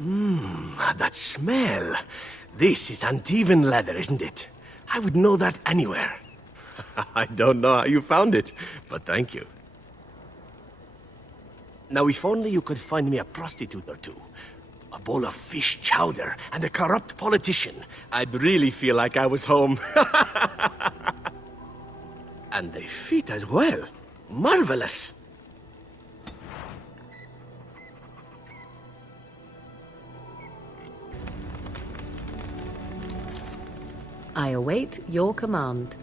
That smell. This is uneven leather, isn't it? I would know that anywhere. I don't know how you found it, but thank you. Now, if only you could find me a prostitute or two, a bowl of fish chowder, and a corrupt politician, I'd really feel like I was home. And they fit as well. Marvelous. I await your command.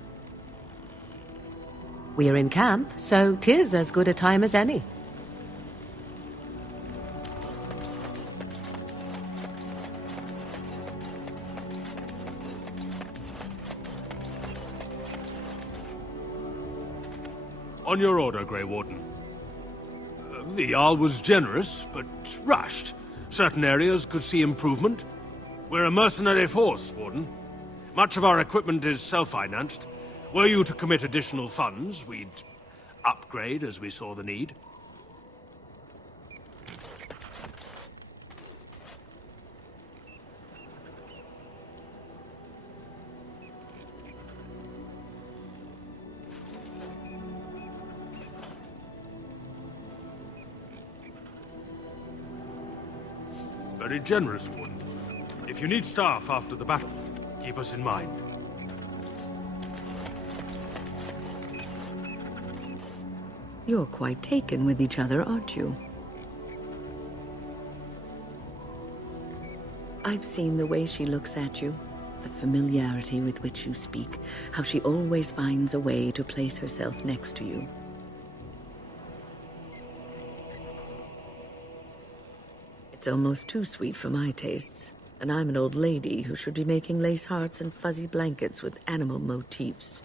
We're in camp, so 'tis as good a time as any. On your order, Grey Warden. The Jarl was generous, but rushed. Certain areas could see improvement. We're a mercenary force, Warden. Much of our equipment is self-financed. Were you to commit additional funds, we'd upgrade as we saw the need. Very generous, Warden. If you need staff after the battle, keep us in mind. You're quite taken with each other, aren't you? I've seen the way she looks at you, the familiarity with which you speak, how she always finds a way to place herself next to you. It's almost too sweet for my tastes, and I'm an old lady who should be making lace hearts and fuzzy blankets with animal motifs.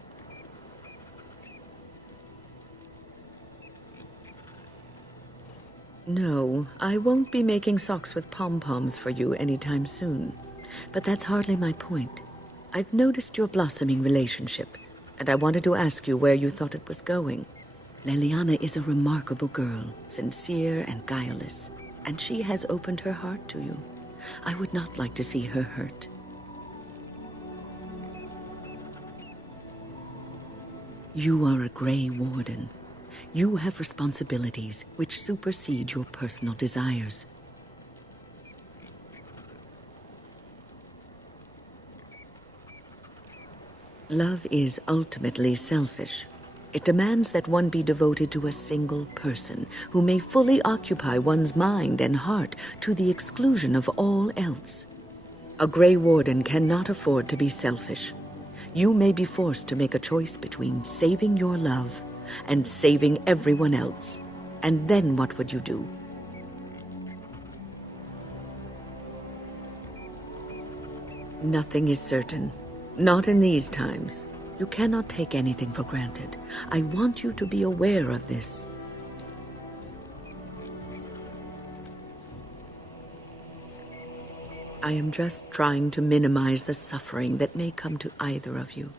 No, I won't be making socks with pom-poms for you anytime soon. But that's hardly my point. I've noticed your blossoming relationship, and I wanted to ask you where you thought it was going. Leliana is a remarkable girl, sincere and guileless, and she has opened her heart to you. I would not like to see her hurt. You are a Grey Warden. You have responsibilities which supersede your personal desires. Love is ultimately selfish. It demands that one be devoted to a single person who may fully occupy one's mind and heart to the exclusion of all else. A Grey Warden cannot afford to be selfish. You may be forced to make a choice between saving your love and saving everyone else. And then what would you do? Nothing is certain. Not in these times. You cannot take anything for granted. I want you to be aware of this. I am just trying to minimize the suffering that may come to either of you.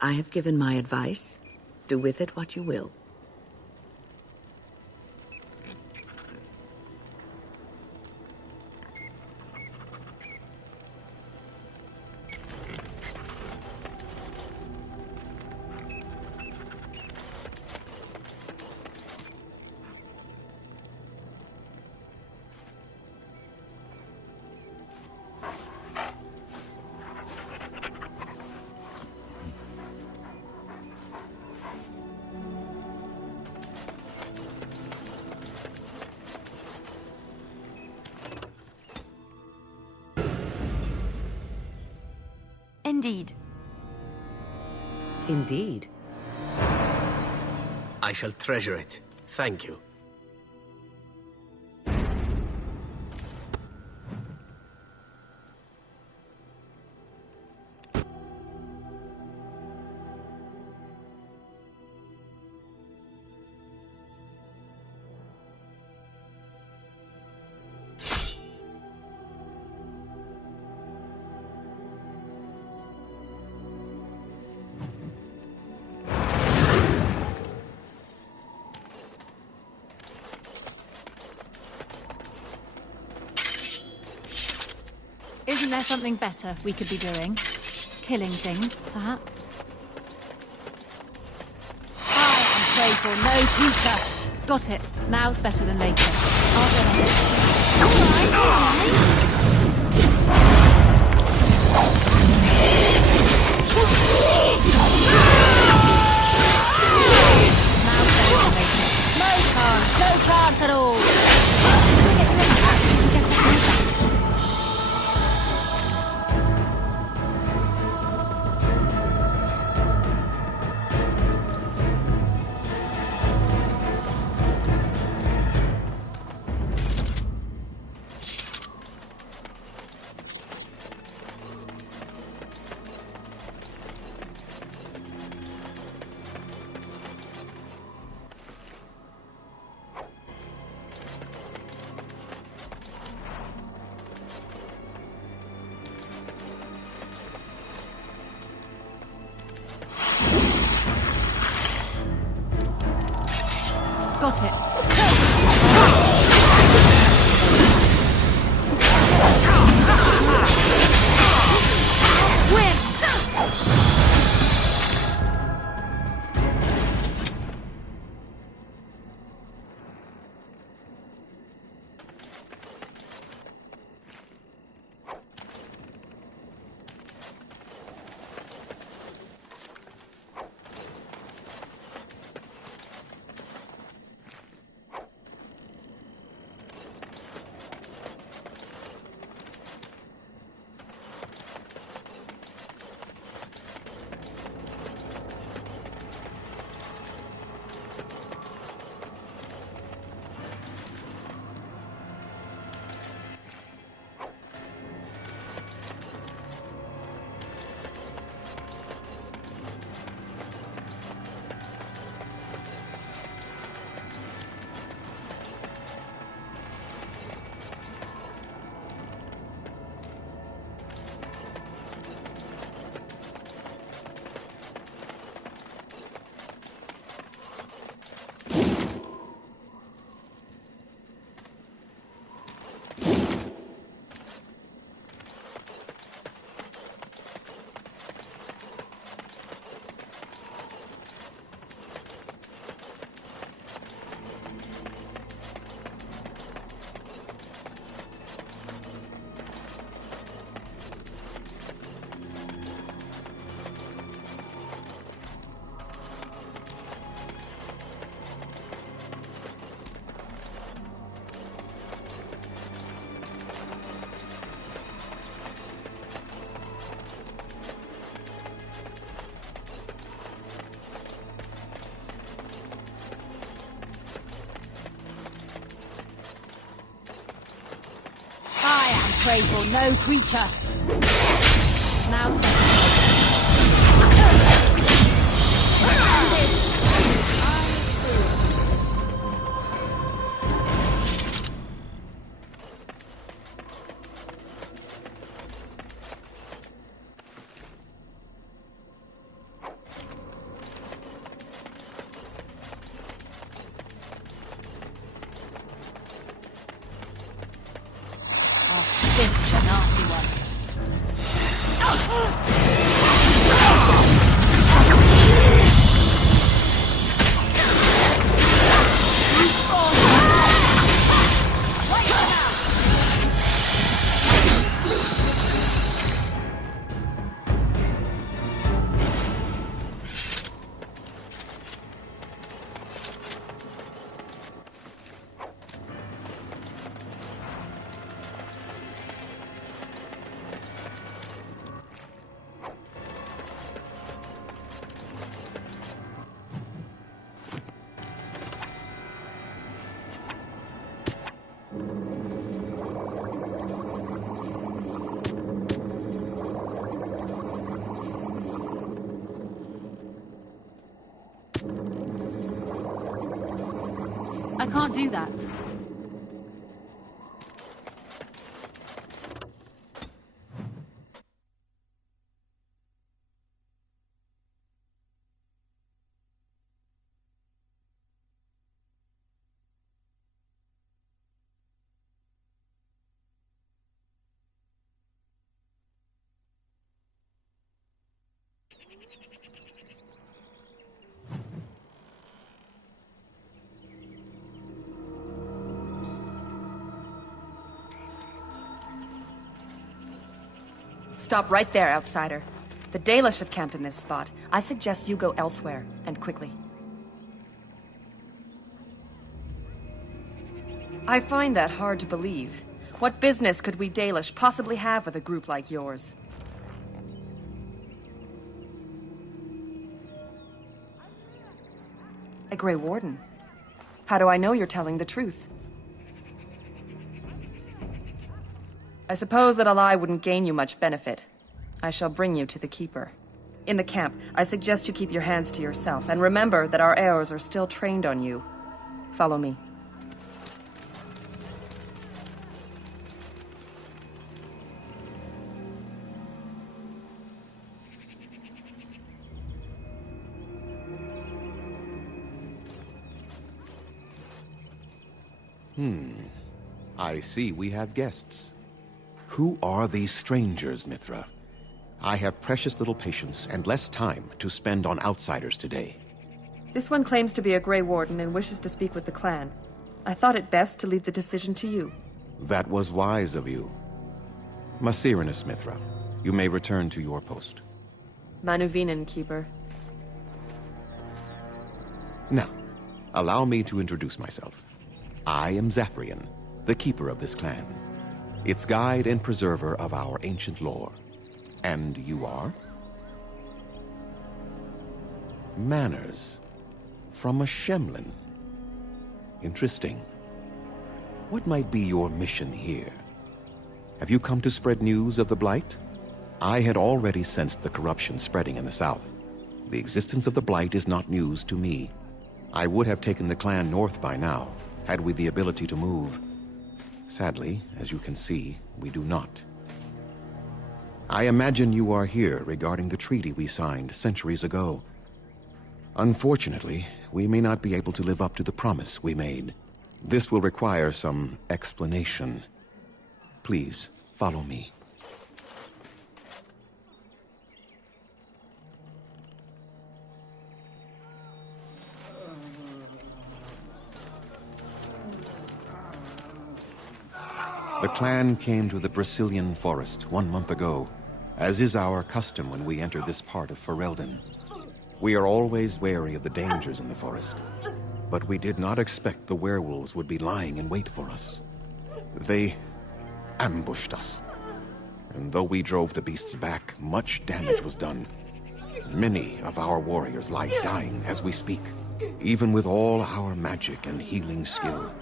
I have given my advice. Do with it what you will. Indeed. Indeed. I shall treasure it. Thank you. Isn't there something better we could be doing? Killing things, perhaps? I am prey for no creature. Got it. Now's better than later. I'll get on it. All right. No chance at all! Got it. Win! Prey for no creature. Now. I can't do that. Stop right there, outsider. The Dalish have camped in this spot. I suggest you go elsewhere, and quickly. I find that hard to believe. What business could we Dalish possibly have with a group like yours? A Grey Warden? How do I know you're telling the truth? I suppose that a lie wouldn't gain you much benefit. I shall bring you to the Keeper. In the camp, I suggest you keep your hands to yourself, and remember that our heirs are still trained on you. Follow me. I see we have guests. Who are these strangers, Mithra? I have precious little patience and less time to spend on outsiders today. This one claims to be a Grey Warden and wishes to speak with the clan. I thought it best to leave the decision to you. That was wise of you. Maserenus, Mithra, you may return to your post. Manuvinen, Keeper. Now, allow me to introduce myself. I am Zafrian, the keeper of this clan, its guide and preserver of our ancient lore. And you are? Manners. From a Shemlin. Interesting. What might be your mission here? Have you come to spread news of the Blight? I had already sensed the corruption spreading in the south. The existence of the Blight is not news to me. I would have taken the clan north by now, had we the ability to move. Sadly, as you can see, we do not. I imagine you are here regarding the treaty we signed centuries ago. Unfortunately, we may not be able to live up to the promise we made. This will require some explanation. Please, follow me. The clan came to the Brazilian forest 1 month ago, as is our custom when we enter this part of Ferelden. We are always wary of the dangers in the forest, but we did not expect the werewolves would be lying in wait for us. They ambushed us, and though we drove the beasts back, much damage was done. Many of our warriors lie dying as we speak. Even with all our magic and healing skill,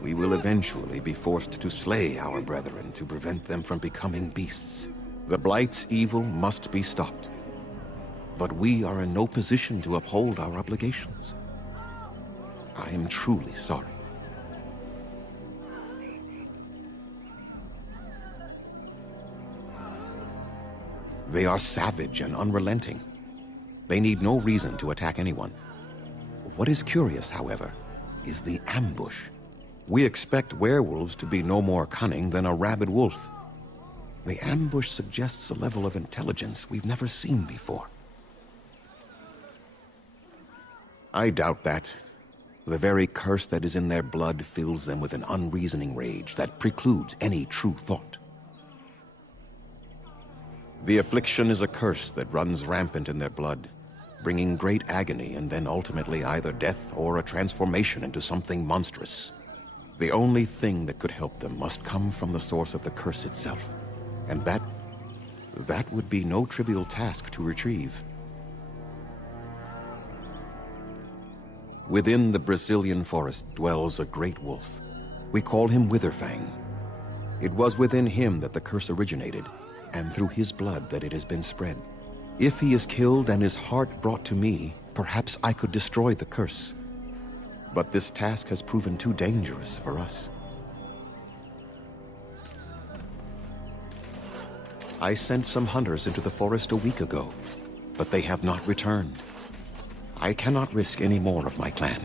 we will eventually be forced to slay our brethren to prevent them from becoming beasts. The Blight's evil must be stopped. But we are in no position to uphold our obligations. I am truly sorry. They are savage and unrelenting. They need no reason to attack anyone. What is curious, however, is the ambush. We expect werewolves to be no more cunning than a rabid wolf. The ambush suggests a level of intelligence we've never seen before. I doubt that. The very curse that is in their blood fills them with an unreasoning rage that precludes any true thought. The affliction is a curse that runs rampant in their blood, bringing great agony and then ultimately either death or a transformation into something monstrous. The only thing that could help them must come from the source of the curse itself. And that would be no trivial task to retrieve. Within the Brazilian forest dwells a great wolf. We call him Witherfang. It was within him that the curse originated, and through his blood that it has been spread. If he is killed and his heart brought to me, perhaps I could destroy the curse. But this task has proven too dangerous for us. I sent some hunters into the forest a week ago, but they have not returned. I cannot risk any more of my clan.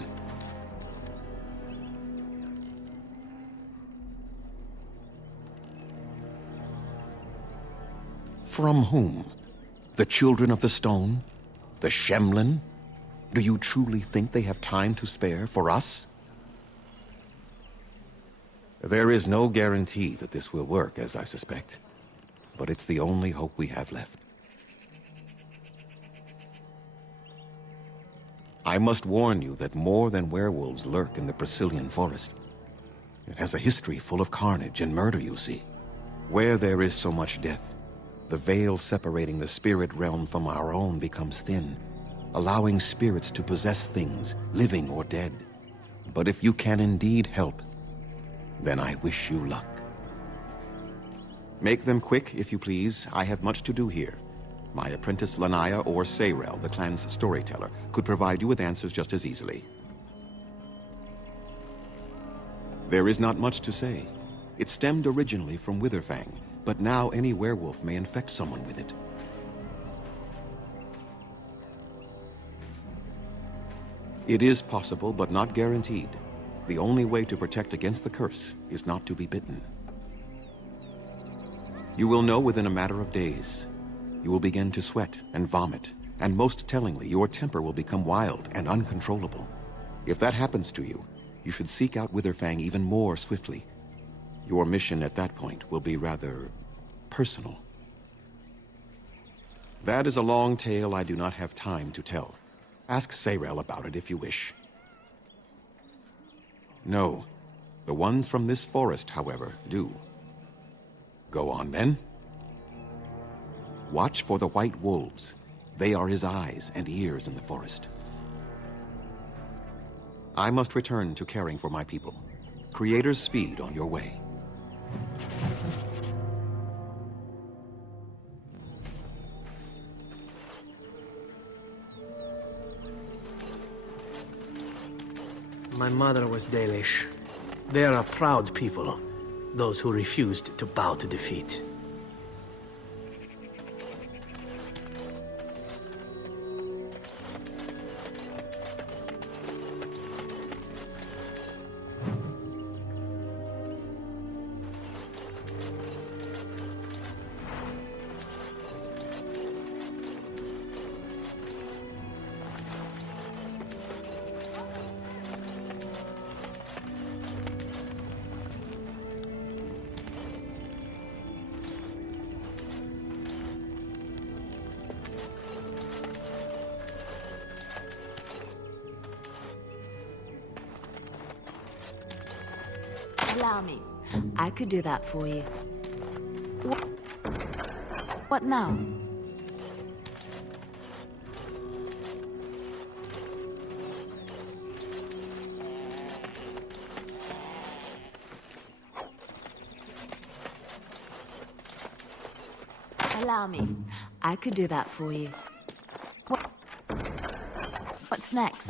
From whom? The Children of the Stone? The Shemlin? Do you truly think they have time to spare for us? There is no guarantee that this will work, as I suspect. But it's the only hope we have left. I must warn you that more than werewolves lurk in the Brazilian forest. It has a history full of carnage and murder, you see. Where there is so much death, the veil separating the spirit realm from our own becomes thin, allowing spirits to possess things, living or dead. But if you can indeed help, then I wish you luck. Make them quick, if you please. I have much to do here. My apprentice Lanaya or Sayrel, the clan's storyteller, could provide you with answers just as easily. There is not much to say. It stemmed originally from Witherfang, but now any werewolf may infect someone with it. It is possible, but not guaranteed. The only way to protect against the curse is not to be bitten. You will know within a matter of days. You will begin to sweat and vomit, and most tellingly, your temper will become wild and uncontrollable. If that happens to you, you should seek out Witherfang even more swiftly. Your mission at that point will be rather personal. That is a long tale I do not have time to tell. Ask Sayrel about it if you wish. No. The ones from this forest, however, do. Go on, then. Watch for the white wolves. They are his eyes and ears in the forest. I must return to caring for my people. Creator's speed on your way. My mother was Dalish. They are a proud people, those who refused to bow to defeat. Allow me. I could do that for you. What now? Allow me. I could do that for you. What's next?